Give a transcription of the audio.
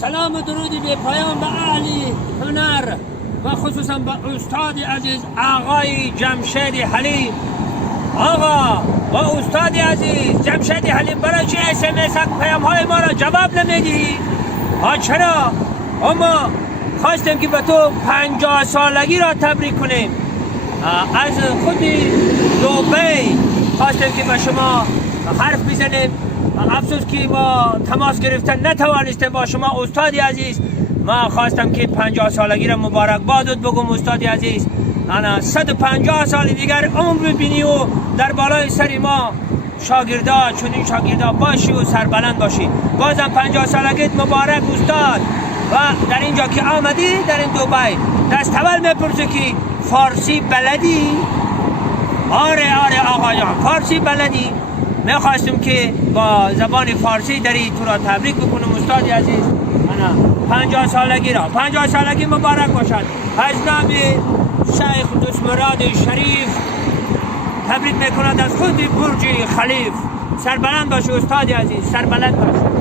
سلام و درودی به پایان به اهلی هنر و خصوصا به استاد عزیز آقای جمشید حلیم. آقا و استاد عزیز جمشید حلیم، برای چی SMS پیام های ما را جواب نمیدی؟ چرا؟ اما خواستیم که به تو 50 سالگی را تبریک کنیم. از خود دبی خواستیم که به شما حرف بزنیم. افسوس که ما تماس گرفتن نتوانستیم با شما استاد عزیز. ما خواستم که 50 سالگی را مبارک بادت بگم استاد عزیز. انا 150 سال دیگر عمر ببینی و در بالای سر ما شاگردا چنین شاگردا باشی و سربلند باشی. بازم 50 سالگیت مبارک استاد. و در اینجا که آمدی در این دبی دست اول میپرسه که فارسی بلدی؟ آره آقا جان، فارسی بلدی؟ میخواستم که با زبان فارسی داری تو را تبریک بکنم استاد عزیز. انا 50 سالگی را 50 سالگی مبارک باشد. از نام شیخ دستمراد شریف تبریک میکند از خود برج خلیف. سربلند باش استاد عزیز، سربلند باش.